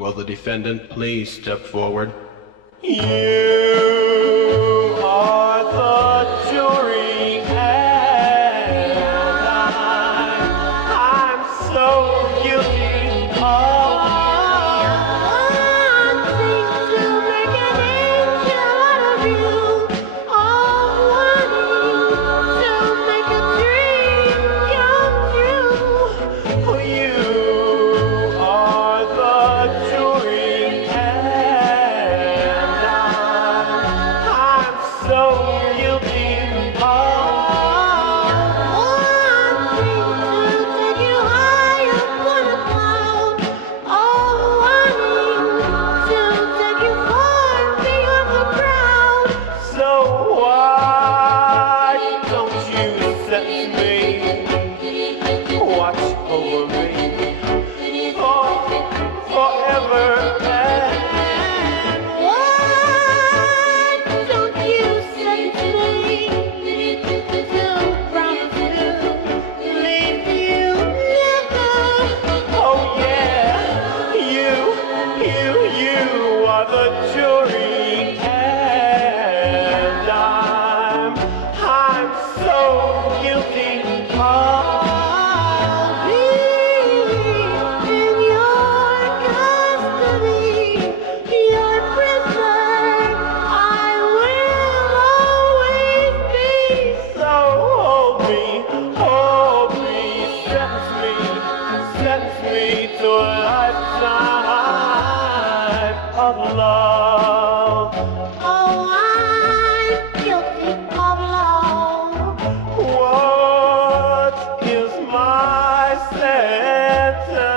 Will the defendant please step forward? You are the jury and I'm so guilty of one thing to make an angel out of you, all wanting to make a dream come true. you are the jury and I'm so guilty of One thing to take you high up on a cloud, all wanting to take you far beyond the crowd. so why don't you set me watch over me forever and Why don't you set me to promise to leave you never? oh yeah, you are the jury and I'm so guilty of In your custody, your prisoner, I will always be. so hold me, set me to a lifetime of love. Oh, I'm guilty of love. What is my sentence?